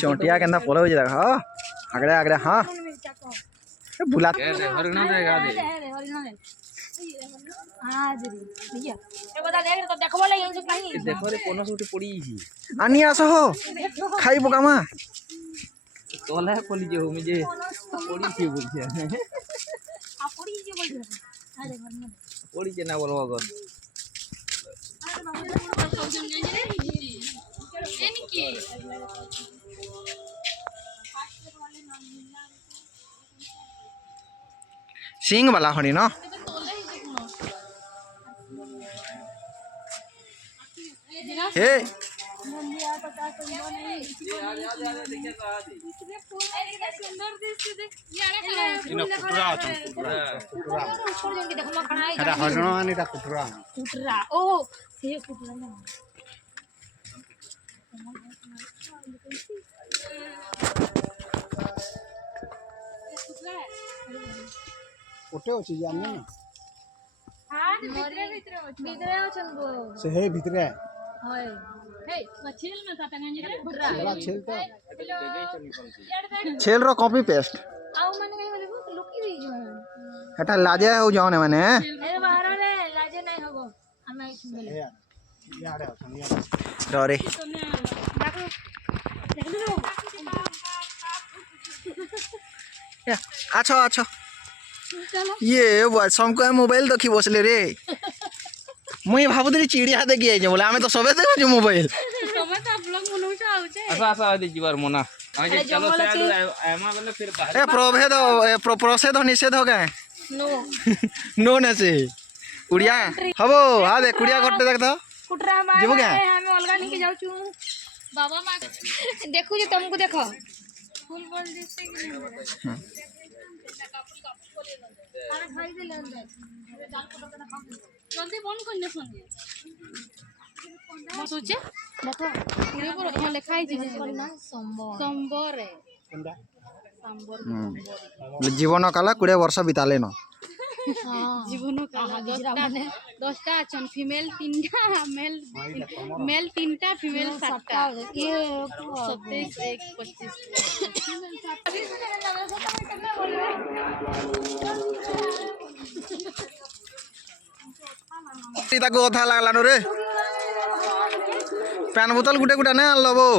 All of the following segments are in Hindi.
चौंटिया के पल हाँ आगड़े आगड़े हाँ बुला आनी आस हो खाई पकामा तोला पड़ी जे मुझे पड़ी के बोलछे पड़ी के ना बोलबो गो सिंग वाला हनी ना हे ओटे अछि जाने ना हां भीतरे भीतरे अछन गो से हे भीतरे होय हे मछल में साता गंजी रे भुर्रा छेल तो छेल रो कॉपी पेस्ट आउ माने कहि बोलबो लुकी दी जो हटा लाजे हो जाओ ने माने ए बाहर रे लाजे नहीं होगो हम आई बोले यार रो रे देखो देख लो अच्छा अच्छा ये समको मोबाइल देखी बसले रे मुई भाबुदरी चिड़िया देखि आइ बोले आमे तो सबे देखो मोबाइल समय तो आप लोग मनौछ आउछे आसा आसा दे जीवार मना आजे चलो से एमा बोले फिर बाहर ए प्रभेद प्रसेद निषेध हो गए नो नो न से कुड़िया हबो आ दे कुड़िया गट्टे देख तो कुटरा मार हम अलगा निके जाउ छु बाबा मा देखु जे तुमको देखो फूल बोल दिसे कि अरे खाई दे ले अंदर डाल को ना खा जल्दी बंद कर ने फोन सोचे देखो पूरे पूरा यहाँ लिखा है संबर है जीवन काला 20 वर्ष बिताले न जीवन काला 10टा अछन फीमेल 3टा मेल 3टा फीमेल 7टा ये 27 1 25 ताको कथा लागला रे पान बोतल गुटे गुटा ना लबो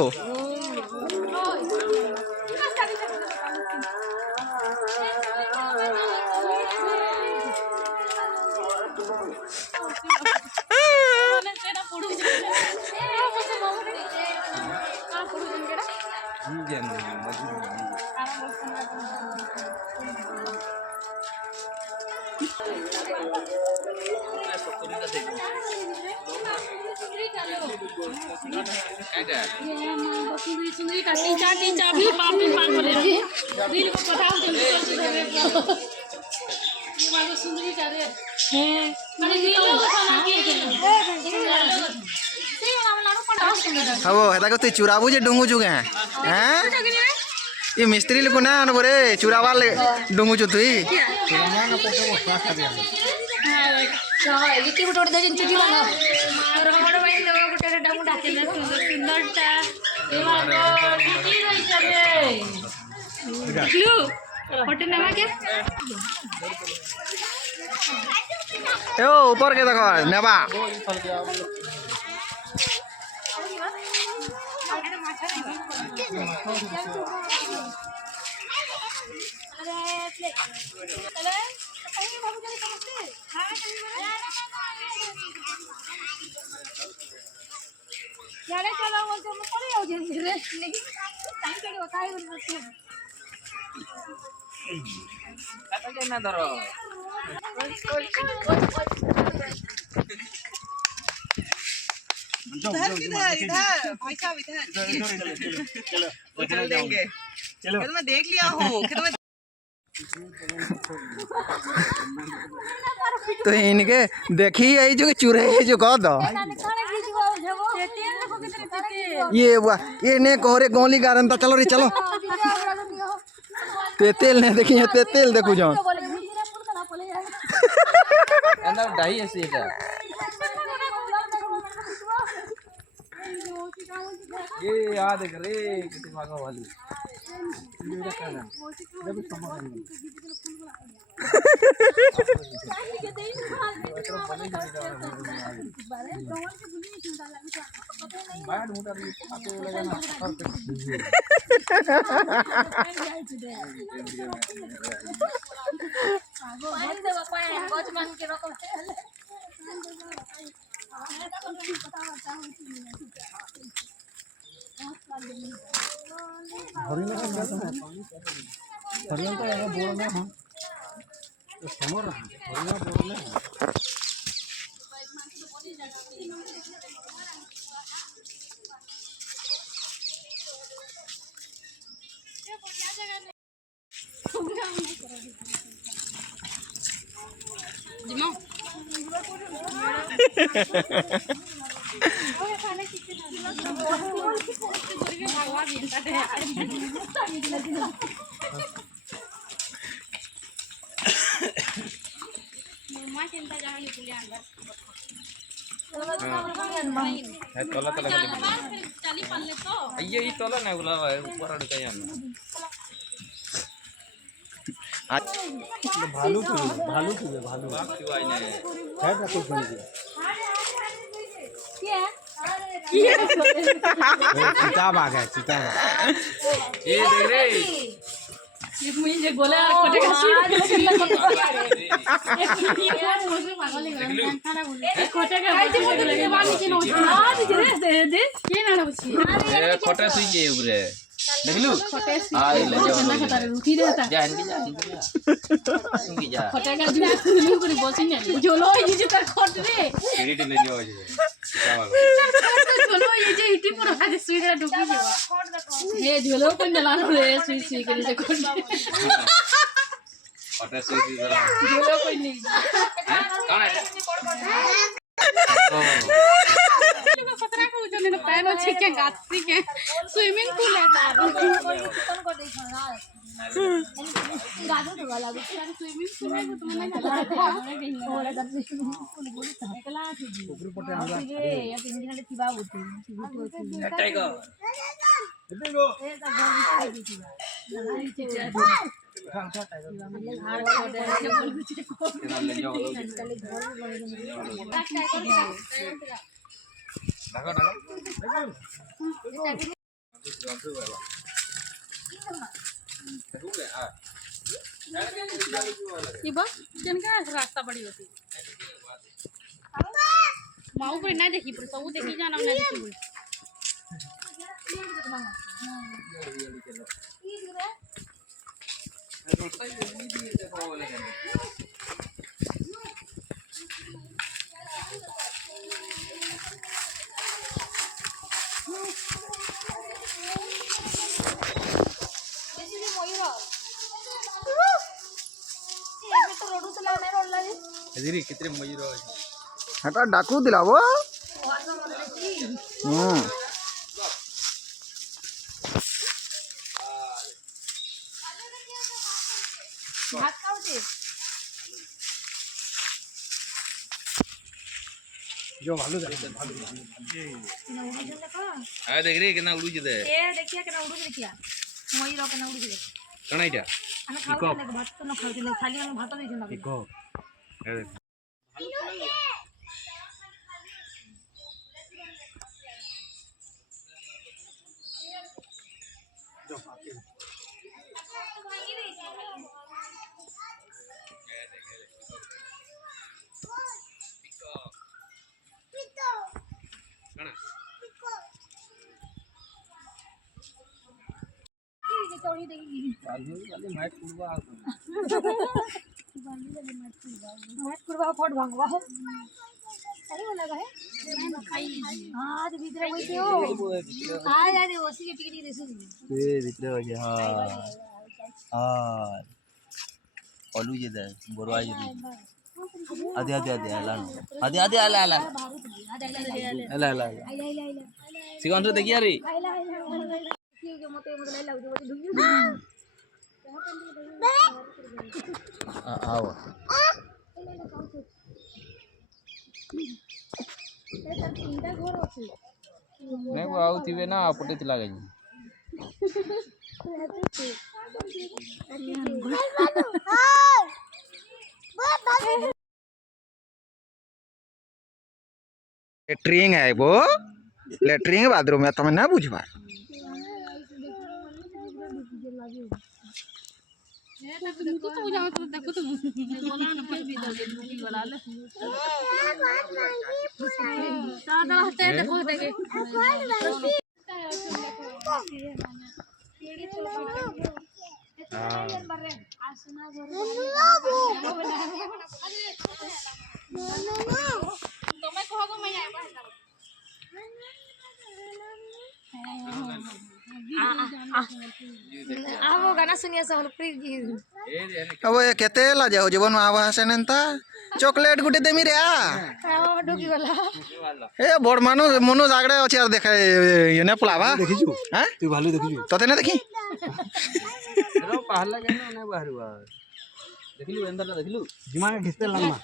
अब तु चुराबू जे डुंगू चुगे हैं ये मिस्त्री लोग ना बोरे चुरावा डुंगू चु तुई ऊपर के देखो नेबा इधर देंगे चलो मैं देख लिया हूँ तो इनके देखी आई जो चूरे जो कह दो ये ये ने कोरे गोली गारन ता चलो रे चलो तेल ने देखिए तेल देखो जाओ एंदा डाई ऐसे এটা ये याद करे कितने भागा वाली ये कहना जब समझ नहीं बैड मोटा भी आते लगा ना है तोला तोला ये तोला ना बोला ऊपर अड़ गया ना भालू बाप क्यों आई ने है ना कुछ नहीं चीता भाग है चीता ये देख रे ये मुझे गोला कोटे का कोटे का दे के ना बुझी ए कोटा सुई के ऊपर देखलू आ ले जाओ रुकी रहता जा इनकी जा इनकी जा कोटे का जुलू करी बसी ने जोलो ये जे तर खोट रे सीढ़ी ले जाओ जी जोलो ये जे इटी पर आज सुई रे डुबी जेवा हे जोलो को नलानो रे सुई के जे खोट कोटा सुई जरा जोलो कोई नहीं कौन है खतरा को जो ने पैन छे के गाती के स्विमिंग पूल है गाजो तो वाला स्विमिंग पूल है तुम नहीं चला थोड़ा दब स्विमिंग पूल एकला थी ऊपर पटे हमरा रे या इंजन ले थिबा होती टाइगर देखो ए का घर भी थी खा टाइगर हार छोड़े ले जाओ ढाका ढाका ये बस जनका रास्ता बड़ी होती माऊ को ना देखी पर सब देखी जाना ना देखी बोल एदिरी कितने मयूर है हटा डाकू दिला वो भात खाओ जो भालू आ देख रे कितना उड़ी जदे ए देखिया केना उड़ू देखिया मयूर केना उड़ू दे कण आइटा हम खाओ ले भात तो न खाओ ले खाली हम भात दे जना इको ए चौड़ी देखी वाली मैच पूरा मैच कुरवा फट भांगवा है अरे वो लगा है हां तो भीतर वही हो आ जा रे ओसी के टिकट देसी ए भीतर हो गया हां ओलू जे दे बोरवा जे आदि आदि आदि आला आदि आदि आला आला आला आला सिकन से देखिए रे आओ नहीं वो आउ थिबे ना पटे तिला गई लेटरिंग है वो लेटरिंग बाथरूम है तुम्हें ना बुझवा वो गाना सुनिए संबलपुरी गीत अब ये केते ला जाओ जीवन में आवा से नंता चॉकलेट गुटे देमी रे डुगी वाला ए बड़ मानो मनो जागड़े अछि आर देखा ये ने पुलावा देखिजु हैं तू भालू देखिजु तते ना देखी रो पहला केन ना बाहरवा देखिलु अंदर देखिलु दिमाग घिसते लम्मा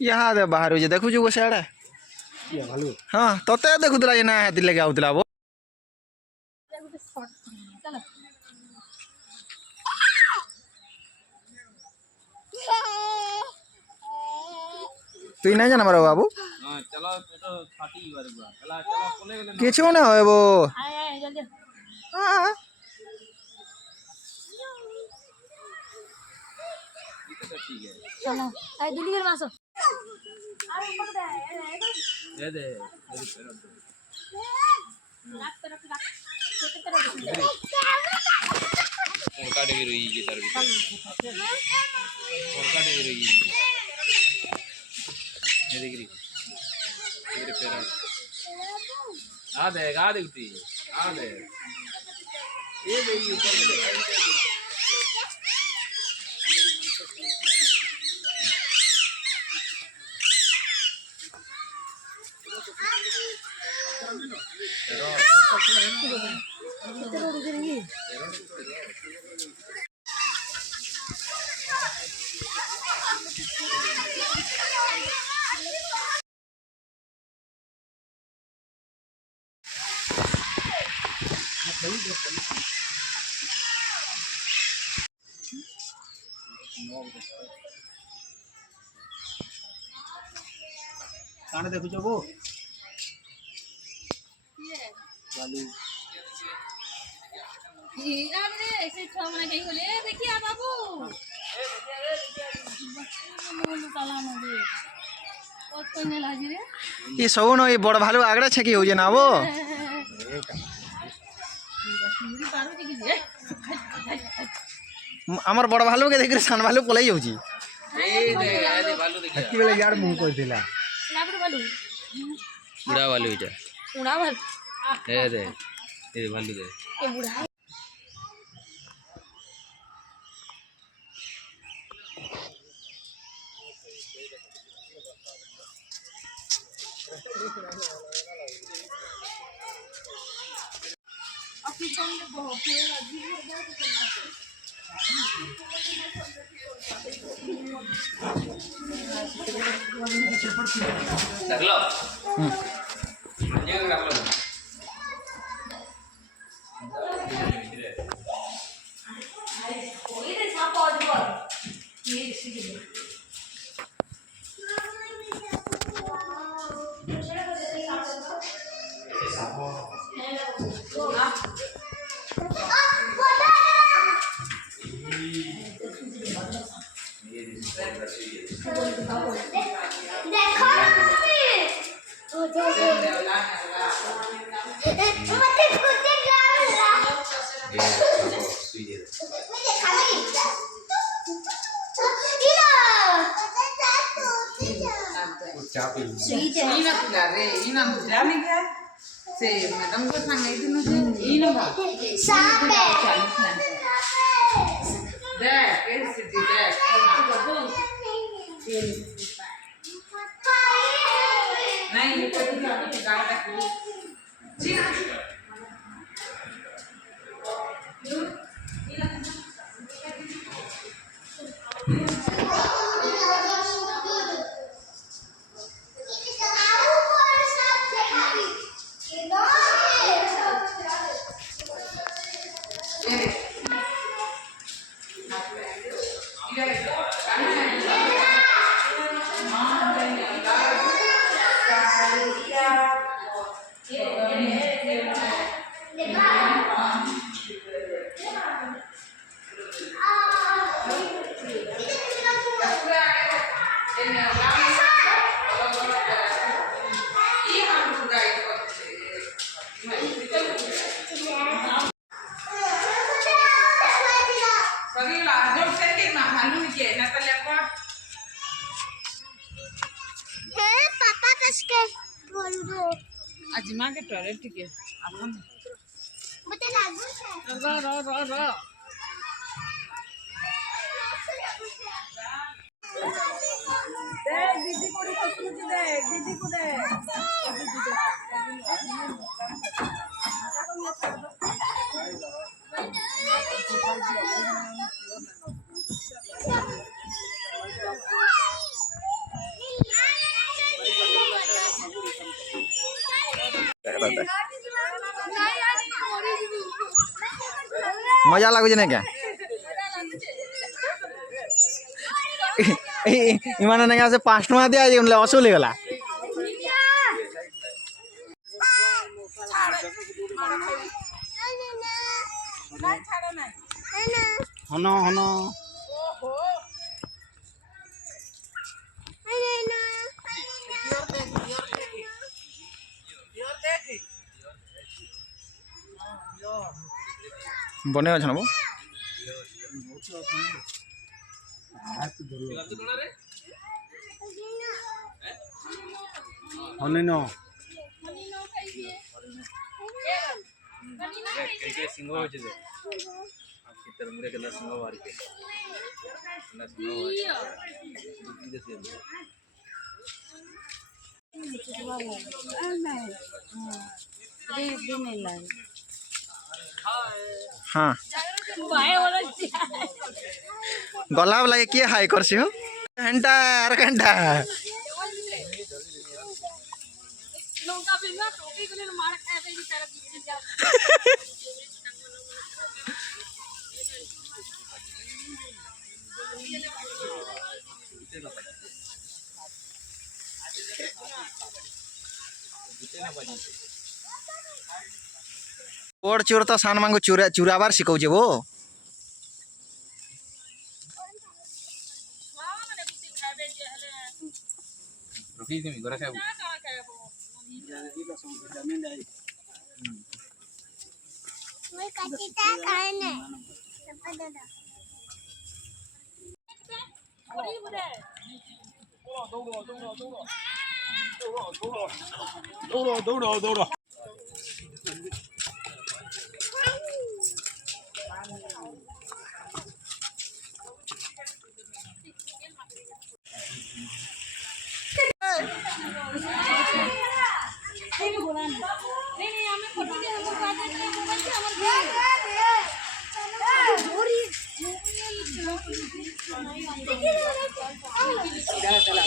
यहाँ दे बाहर हो जे देखु जो सेड़ा या भालू हां तते देखु दिला ना हाथ लगे आउतला वो तू नहीं जाना मारो बाबू हां चलो तो फाटी बारवा चला चला कोले गले किछु ना होय वो आए जल्दी हां ठीक है चलो आए दिल्ली में मासो दे दे और काटे रही ये तार भी और काटे रही ये देख रही तेरे पैर आ दे उठी आ दे ये देखिए ऊपर में काने देखो जो वो वाली अरे ऐसे छमना कहीं बोले देखिए आप बाबू ताला में दे और कोई नहीं लाजी रे ये सब न ये बड़ भालू आगड़ा छे की हो जे ना वो हमर बड़ भालू के देख रे सान भालू पलाई होची ए दे भालू देखिए की बेला यार मुंह कोइ दिला लाकड़ वालू बुढ़ा वालू इटा उड़ा वाल ए दे ये भालू दे ये बुढ़ा रख लो ये रख लो चाय पी स्वीट है ईना तुला रे ईना जाने क्या से मैडम को सांगायचं नव्हतं ईना बा सांप है 40 ना दे कैसे दे नहीं ये कधी गाडी टाकली बघितला अजून सेटिंग ना घालून घे ना तर लेपट हे पापा कसके बोल दो आजी मागे टॉयलेट ठीक आहे आपण मुझे लागू है रो दीदी को दे दीदी को दे मजा लागुच नहीं क्या इमान नहीं से 5 टका दिया जे उनले वसूल गला हनो हनो बने अच्छा ना वो हने नो सिंह हो जे आपकी तरह मुरे के सिंह वारी के ना सिंह वारी हाँ गला वाला किए हाई कर सी हो घंटा आर घंटा ओड चोर तो सान मांगो चुराबार शिकौजे वो रुकी थी गोरा खाऊ मैं कच्चा खाने सब दादा दौड़ो चला